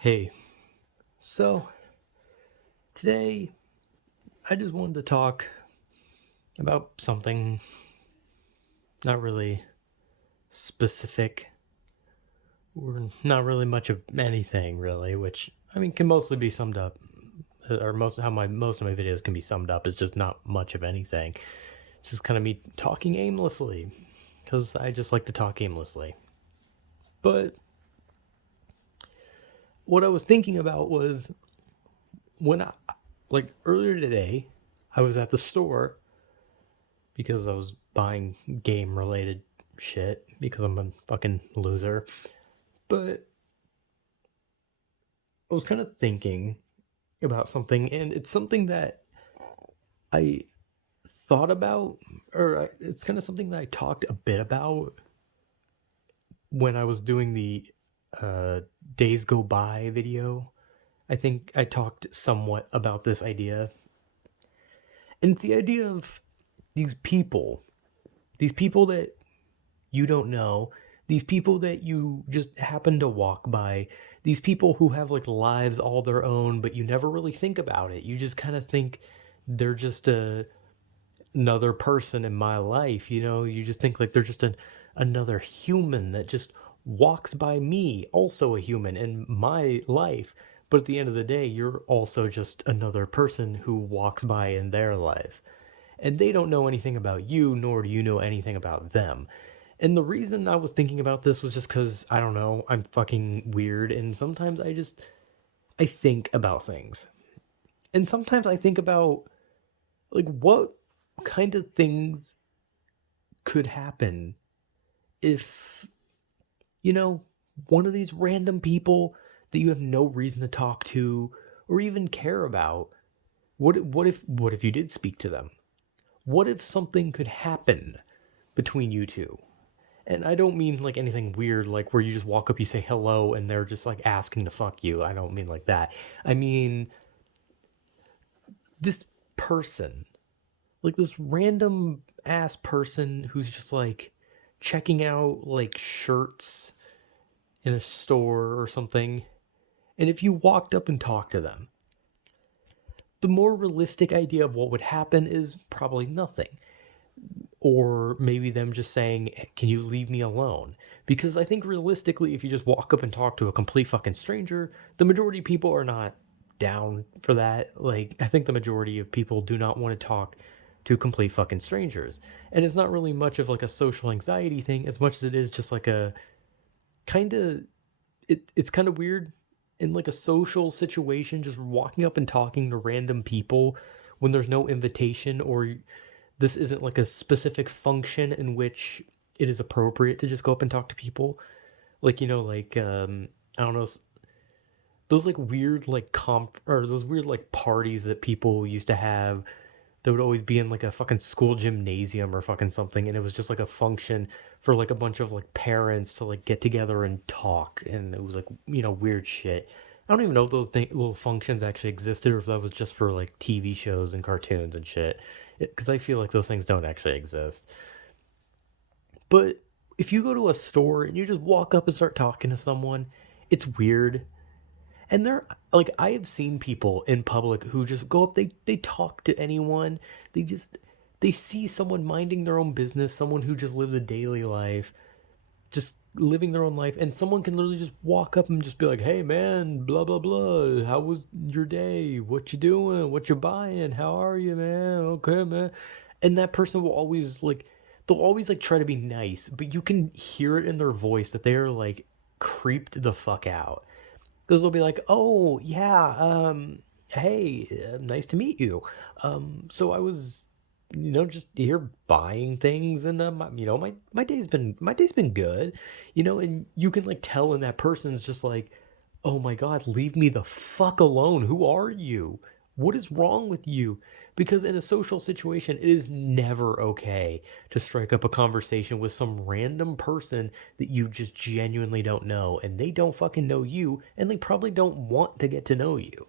Hey, so today I just wanted to talk about something not really specific or not really much of anything really, which I mean can mostly be summed up or most of my videos can be summed up is just not much of anything. It's just kind of me talking aimlessly cuz I just like to talk aimlessly. But what I was thinking about was when I like earlier today I was at the store because I was buying game related shit because I'm a fucking loser. But I was kind of thinking about something, and it's something that I thought about, it's kind of something that I talked a bit about when I was doing the uh, Days Go By video. I think I talked somewhat about this idea, and it's the idea of these people, these people that you don't know, these people that you just happen to walk by, these people who have like lives all their own, but you never really think about it. You just kind of think they're just another person in my life, you just think like they're just another human that just walks by me, also a human in my life. But at the end of the day, you're also just another person who walks by in their life and they don't know anything about you, nor do you know anything about them. And the reason I was thinking about this was just because, I don't know, I'm fucking weird, and sometimes I think about things. And sometimes I think about, like, what kind of things could happen if, you know, one of these random people that you have no reason to talk to or even care about, what if you did speak to them? What if something could happen between you two? And I don't mean like anything weird, like where you just walk up, you say hello, and they're just like asking to fuck you. I don't mean like that. I mean this person, like this random ass person who's just like checking out like shirts in a store or something. And if you walked up and talked to them, the more realistic idea of what would happen is probably nothing. Or maybe them just saying, "Can you leave me alone?" Because I think realistically, if you just walk up and talk to a complete fucking stranger, the majority of people are not down for that. Like, I think the majority of people do not want to talk to complete fucking strangers. And it's not really much of like a social anxiety thing as much as it is just like a kind of it's kind of weird in like a social situation just walking up and talking to random people when there's no invitation or this isn't like a specific function in which it is appropriate to just go up and talk to people. Like, like I don't know, those like weird like comp or those weird like parties that people used to have that would always be in like a fucking school gymnasium or fucking something, and it was just like a function for like a bunch of like parents to like get together and talk, and it was like weird shit. I don't even know if those little functions actually existed or if that was just for like TV shows and cartoons and shit, because I feel like those things don't actually exist. But if you go to a store and you just walk up and start talking to someone, it's weird. And they're like, I have seen people in public who just go up, they talk to anyone. They see someone minding their own business, someone who just lives a daily life, just living their own life, and someone can literally just walk up and just be like, "Hey man, blah blah blah. How was your day? What you doing? What you buying? How are you, man? Okay, man." And that person will always like they'll always like try to be nice, but you can hear it in their voice that they are like creeped the fuck out. Because they'll be like, "Oh yeah, hey, nice to meet you. So I was, just here buying things, and my day's been good, and you can like tell, and that person's just like, oh my god, leave me the fuck alone. Who are you? What is wrong with you?" Because in a social situation, it is never okay to strike up a conversation with some random person that you just genuinely don't know, and they don't fucking know you, and they probably don't want to get to know you.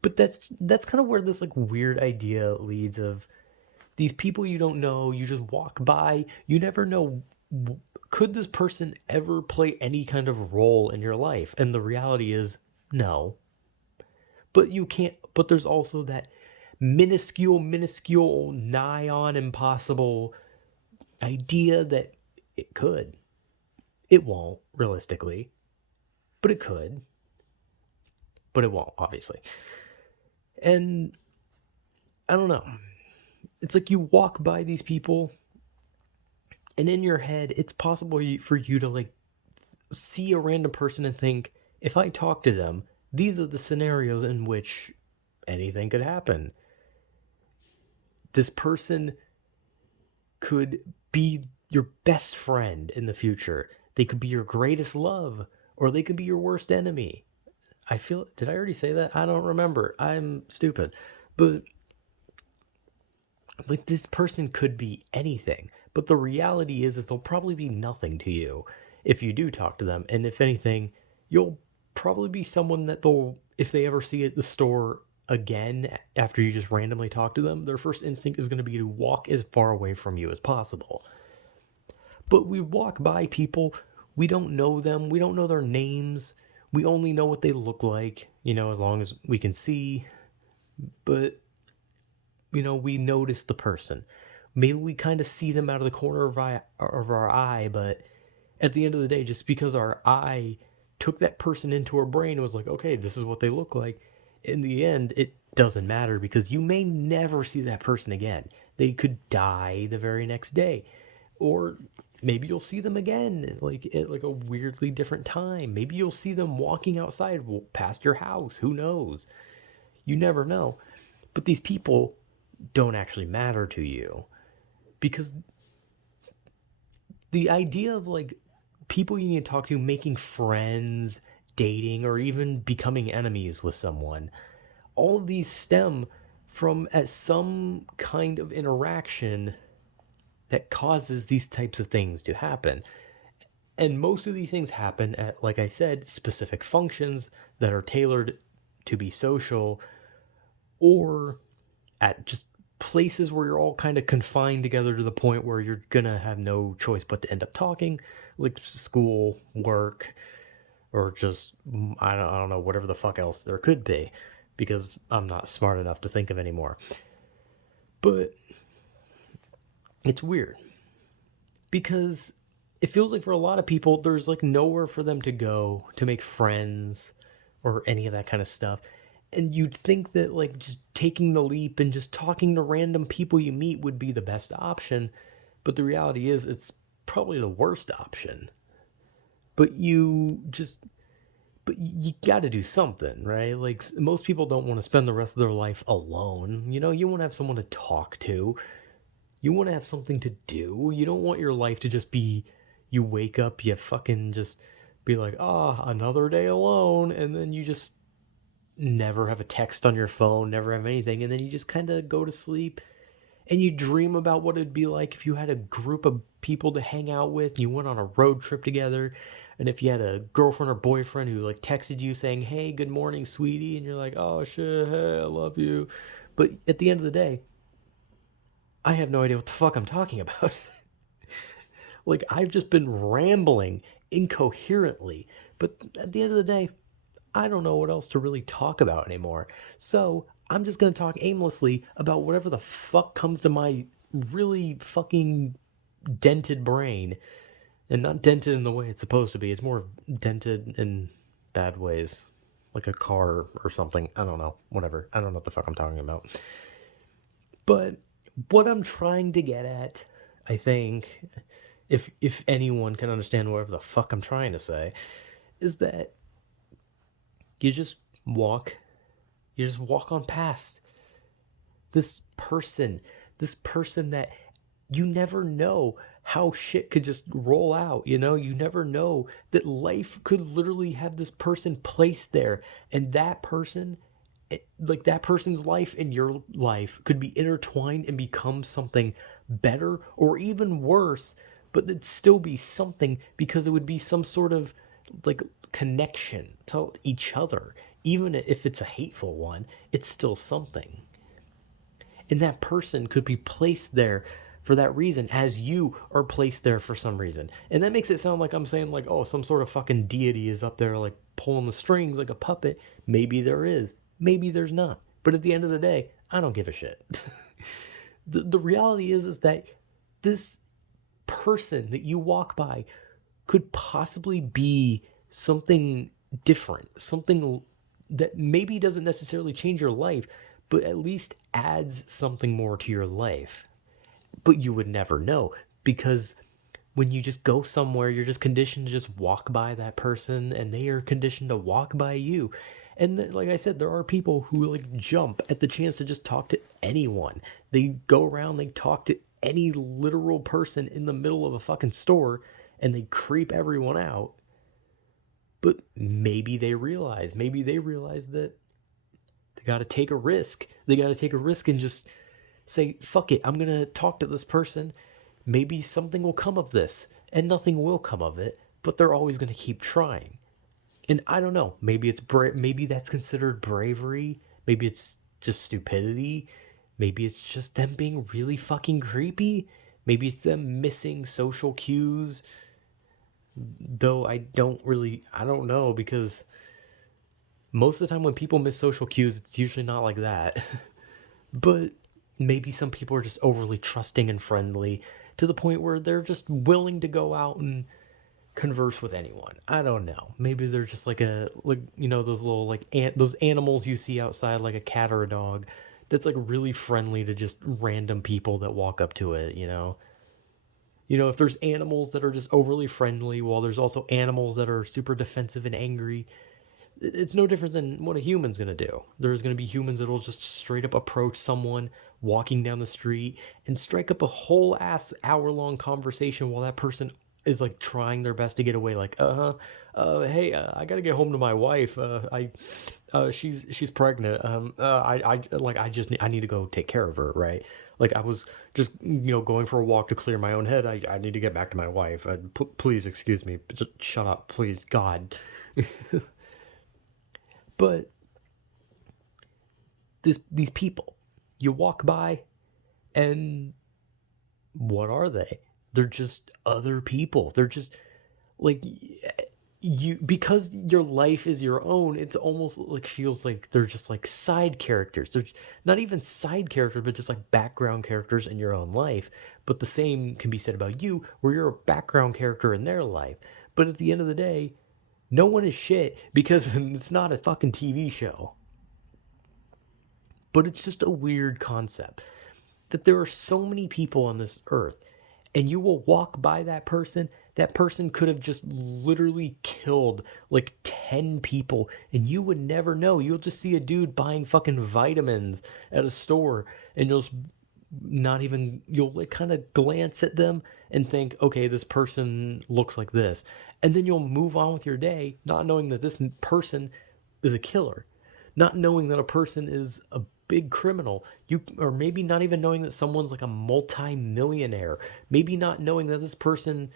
But that's kind of where this like weird idea leads of these people you don't know, you just walk by, you never know could this person ever play any kind of role in your life? And the reality is no. But you can't, but there's also that minuscule, nigh on impossible idea that it could. It won't, realistically, but it could. But it won't, obviously. And I don't know. It's like you walk by these people, and in your head, it's possible for you to like see a random person and think, if I talk to them, these are the scenarios in which anything could happen. This person could be your best friend in the future. They could be your greatest love, or they could be your worst enemy. I feel, did I already say that? I don't remember. I'm stupid. But like this person could be anything. But the reality is they'll probably be nothing to you if you do talk to them. And if anything, you'll probably be someone that they'll, if they ever see at the store again after you just randomly talk to them, their first instinct is going to be to walk as far away from you as possible. But we walk by people, we don't know them, we don't know their names, we only know what they look like, as long as we can see. But we notice the person. Maybe we kind of see them out of the corner of our eye, but at the end of the day, just because our eye took that person into our brain and was like, okay, this is what they look like, in the end, it doesn't matter because you may never see that person again. They could die the very next day. Or maybe you'll see them again, like at like a weirdly different time. Maybe you'll see them walking outside past your house. Who knows? You never know. But these people don't actually matter to you because the idea of like people you need to talk to, making friends, dating, or even becoming enemies with someone, all of these stem from at some kind of interaction that causes these types of things to happen. And most of these things happen at, like I said, specific functions that are tailored to be social, or at just places where you're all kind of confined together to the point where you're gonna have no choice but to end up talking, like school, work, or just I don't know, whatever the fuck else there could be, because I'm not smart enough to think of anymore. But it's weird because it feels like for a lot of people there's like nowhere for them to go to make friends or any of that kind of stuff. And you'd think that like just taking the leap and just talking to random people you meet would be the best option, but the reality is it's probably the worst option. But you got to do something, right? Like most people don't want to spend the rest of their life alone. You want to have someone to talk to. You want to have something to do. You don't want your life to just be you wake up, you fucking just be like, another day alone, and then you just never have a text on your phone, never have anything, and then you just kind of go to sleep and you dream about what it'd be like if you had a group of people to hang out with, and you went on a road trip together, and if you had a girlfriend or boyfriend who like texted you saying, "Hey, good morning, sweetie," and you're like, "Oh shit, hey, I love you." But at the end of the day, I have no idea what the fuck I'm talking about. Like I've just been rambling incoherently, but at the end of the day, I don't know what else to really talk about anymore. So I'm just going to talk aimlessly about whatever the fuck comes to my really fucking dented brain. And not dented in the way it's supposed to be. It's more dented in bad ways. Like a car or something. I don't know. Whatever. I don't know what the fuck I'm talking about. But what I'm trying to get at, I think, if anyone can understand whatever the fuck I'm trying to say, is that you just walk on past this person, that you never know how shit could just roll out. You never know that life could literally have this person placed there, and that person, like that person's life and your life could be intertwined and become something better or even worse, but it'd still be something because it would be some sort of like connection to each other. Even if it's a hateful one, it's still something. And that person could be placed there for that reason, as you are placed there for some reason. And that makes it sound like I'm saying, like, oh, some sort of fucking deity is up there, like, pulling the strings like a puppet. Maybe there is. Maybe there's not. But at the end of the day, I don't give a shit. The reality is that this person that you walk by could possibly be something different, something that maybe doesn't necessarily change your life, but at least adds something more to your life. But you would never know, because when you just go somewhere, you're just conditioned to just walk by that person, and they are conditioned to walk by you. And like I said, there are people who like jump at the chance to just talk to anyone. They go around, they talk to any literal person in the middle of a fucking store, and they creep everyone out. But maybe they realize that they got to take a risk. They got to take a risk and just say, fuck it, I'm going to talk to this person. Maybe something will come of this, and nothing will come of it, but they're always going to keep trying. And I don't know, maybe maybe that's considered bravery, maybe it's just stupidity, maybe it's just them being really fucking creepy, maybe it's them missing social cues. Though I don't know, because most of the time when people miss social cues, it's usually not like that. But maybe some people are just overly trusting and friendly to the point where they're just willing to go out and converse with anyone. I don't know. Maybe they're just like those little like those animals you see outside, like a cat or a dog, that's like really friendly to just random people that walk up to it. If there's animals that are just overly friendly, while there's also animals that are super defensive and angry, it's no different than what a human's gonna do. There's gonna be humans that'll just straight up approach someone walking down the street and strike up a whole ass hour-long conversation while that person is like trying their best to get away. Like, hey, I gotta get home to my wife. She's pregnant. I need to go take care of her, right? Like I was just going for a walk to clear my own head. I need to get back to my wife. Please excuse me. Just shut up, please, God. But these people, you walk by, and what are they? They're just other people. They're just like you, because your life is your own. It's almost like feels like they're just like side characters. They're not even side characters, but just like background characters in your own life. But the same can be said about you, where you're a background character in their life. But at the end of the day, no one is shit, because it's not a fucking TV show. But it's just a weird concept that there are so many people on this earth, and you will walk by that person. That person could have just literally killed like 10 people, and you would never know. You'll just see a dude buying fucking vitamins at a store, and you'll like kind of glance at them and think, okay, this person looks like this. And then you'll move on with your day, not knowing that this person is a killer, not knowing that a person is a big criminal. Or maybe not even knowing that someone's like a multi-millionaire, maybe not knowing that this person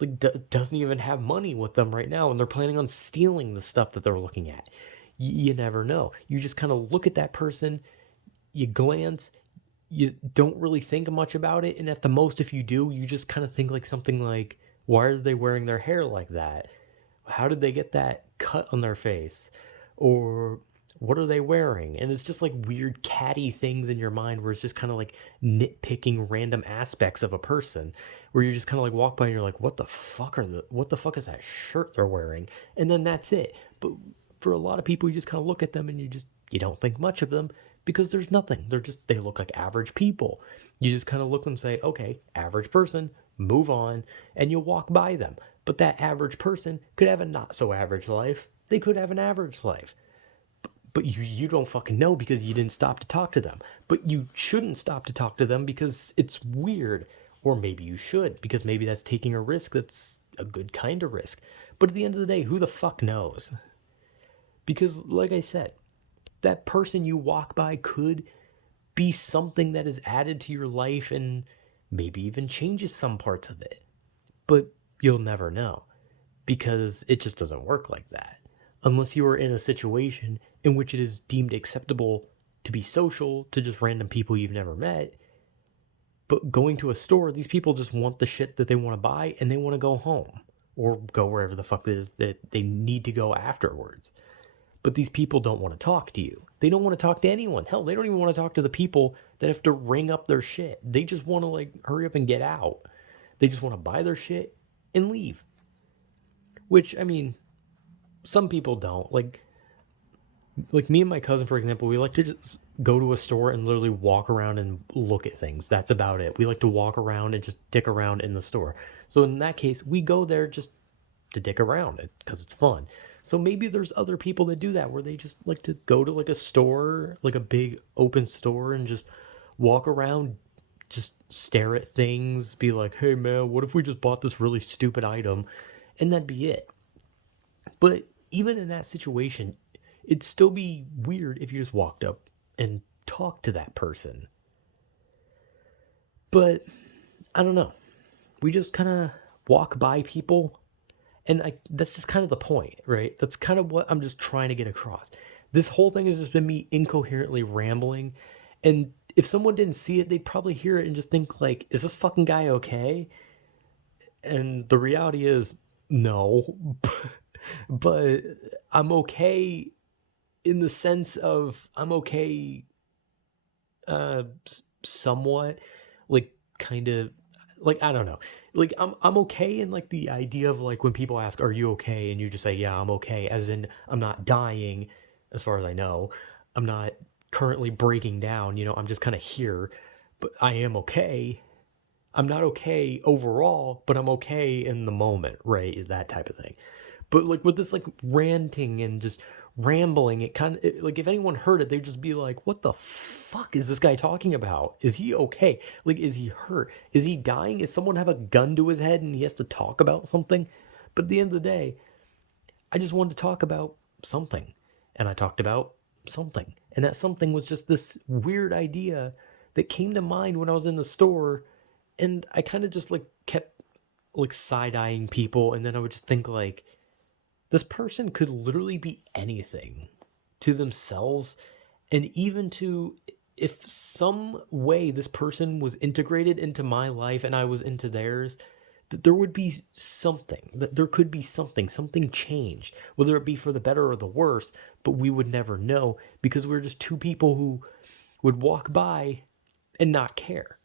like doesn't even have money with them right now, and they're planning on stealing the stuff that they're looking at. You never know. You just kind of look at that person, you glance, you don't really think much about it, and at the most, if you do, you just kind of think like something like, why are they wearing their hair like that? How did they get that cut on their face? Or what are they wearing? And it's just like weird catty things in your mind, where it's just kind of like nitpicking random aspects of a person, where you just kind of like walk by and you're like, what the fuck is that shirt they're wearing? And then that's it. But for a lot of people, you just kind of look at them and you don't think much of them, because there's nothing. They look like average people. You just kind of look and say, okay, average person, move on, and you'll walk by them. But that average person could have a not so average life. They could have an average life. But you don't fucking know, because you didn't stop to talk to them. But you shouldn't stop to talk to them because it's weird. Or maybe you should, because maybe that's taking a risk that's a good kind of risk. But at the end of the day, who the fuck knows? Because like I said, that person you walk by could be something that is added to your life, and maybe even changes some parts of it. But you'll never know, because it just doesn't work like that. Unless you are in a situation in which it is deemed acceptable to be social to just random people you've never met, But going to a store, these people just want the shit that they want to buy and they want to go home or go wherever the fuck it is that they need to go afterwards. But these people don't want to talk to you. They don't want to talk to anyone. Hell, they don't even want to talk to the people that have to ring up their shit. They just want to like hurry up and get out. They just want to buy their shit and leave. Which, I mean, some people don't. Like me and my cousin, for example, we like to just go to a store and literally walk around and look at things. That's about it. We like to walk around and just dick around in the store. So in that case, we go there just to dick around it because it's fun. So maybe there's other people that do that where they just like to go to like a store, like a big open store, and just walk around, just stare at things, be like, hey man, what if we just bought this really stupid item? And that'd be it. But even in that situation, it'd still be weird if you just walked up and talked to that person. But I don't know. We just kind of walk by people, and that's just kind of the point, right? That's kind of what I'm just trying to get across. This whole thing has just been me incoherently rambling, and if someone didn't see it, they'd probably hear it and just think like, is this fucking guy okay? And the reality is no. But I'm okay in the sense of I'm okay somewhat, like kind of, like I don't know, like I'm okay in like the idea of like when people ask are you okay and you just say yeah I'm okay, as in I'm not dying as far as I know, I'm not currently breaking down, I'm just kind of here, but I am okay. I'm not okay overall, but I'm okay in the moment, right? That type of thing. But like with this like ranting and just rambling, it kind of like if anyone heard it, they'd just be like, "What the fuck is this guy talking about? Is he okay? Like, is he hurt? Is he dying? Is someone have a gun to his head and he has to talk about something?" But at the end of the day, I just wanted to talk about something, and I talked about something, and that something was just this weird idea that came to mind when I was in the store, and I kind of just like kept like side eyeing people, and then I would just think like this person could literally be anything to themselves, and even to if some way this person was integrated into my life and I was into theirs, that there would be something, that there could be something change, whether it be for the better or the worse, but we would never know because we're just two people who would walk by and not care.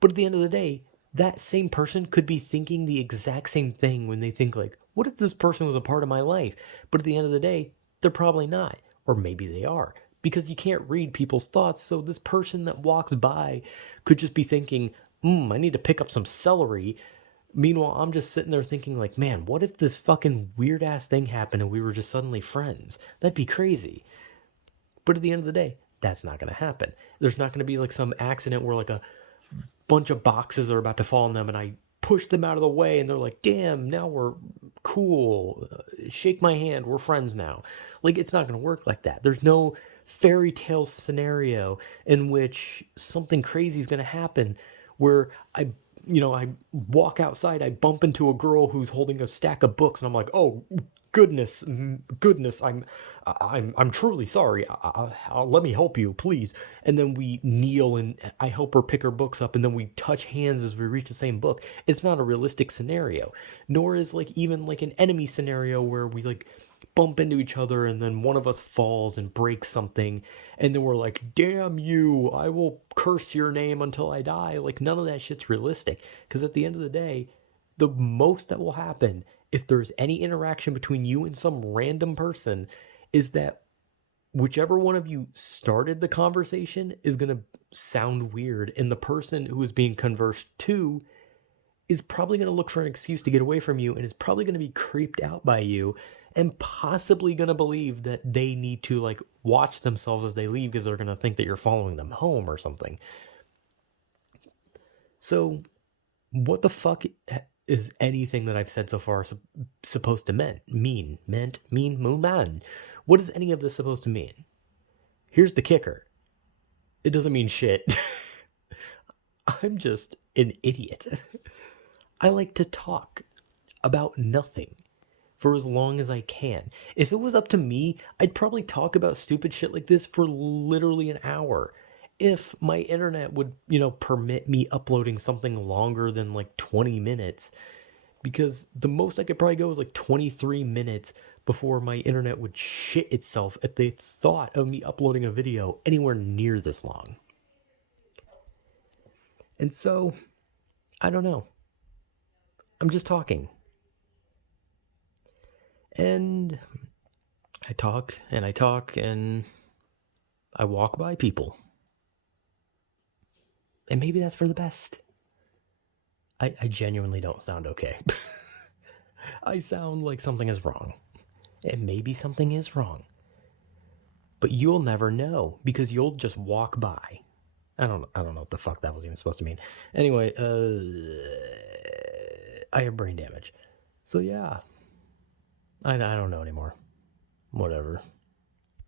But at the end of the day, that same person could be thinking the exact same thing when they think like, what if this person was a part of my life? But at the end of the day, they're probably not. Or maybe they are. Because you can't read people's thoughts, so this person that walks by could just be thinking, I need to pick up some celery. Meanwhile, I'm just sitting there thinking like, man, what if this fucking weird ass thing happened and we were just suddenly friends? That'd be crazy. But at the end of the day, that's not going to happen. There's not going to be like some accident where like a bunch of boxes are about to fall on them and I push them out of the way and they're like, damn, now we're cool. Shake my hand. We're friends now. Like, it's not going to work like that. There's no fairy tale scenario in which something crazy is going to happen where I walk outside, I bump into a girl who's holding a stack of books and I'm like, oh, goodness, I'm truly sorry. Let me help you, please. And then we kneel and I help her pick her books up, and then we touch hands as we reach the same book. It's not a realistic scenario, nor is like even like an enemy scenario where we like bump into each other and then one of us falls and breaks something and then we're like, damn you, I will curse your name until I die. Like, none of that shit's realistic, because at the end of the day, the most that will happen if there's any interaction between you and some random person is that whichever one of you started the conversation is going to sound weird, and the person who is being conversed to is probably going to look for an excuse to get away from you and is probably going to be creeped out by you and possibly going to believe that they need to like watch themselves as they leave because they're going to think that you're following them home or something. So what the fuck is anything that I've said so far supposed to mean, man? What is any of this supposed to mean? Here's the kicker. It doesn't mean shit. I'm just an idiot. I like to talk about nothing for as long as I can. If it was up to me, I'd probably talk about stupid shit like this for literally an hour. if my internet would, you know, permit me uploading something longer than like 20 minutes, because the most I could probably go is like 23 minutes before my internet would shit itself if they thought of me uploading a video anywhere near this long. And so, I don't know. I'm just talking. And I talk and I talk and I walk by people. And maybe that's for the best. I genuinely don't sound okay. I sound like something is wrong. And maybe something is wrong. But you'll never know because you'll just walk by. I don't know what the fuck that was even supposed to mean. Anyway, I have brain damage. So yeah. I don't know anymore. Whatever.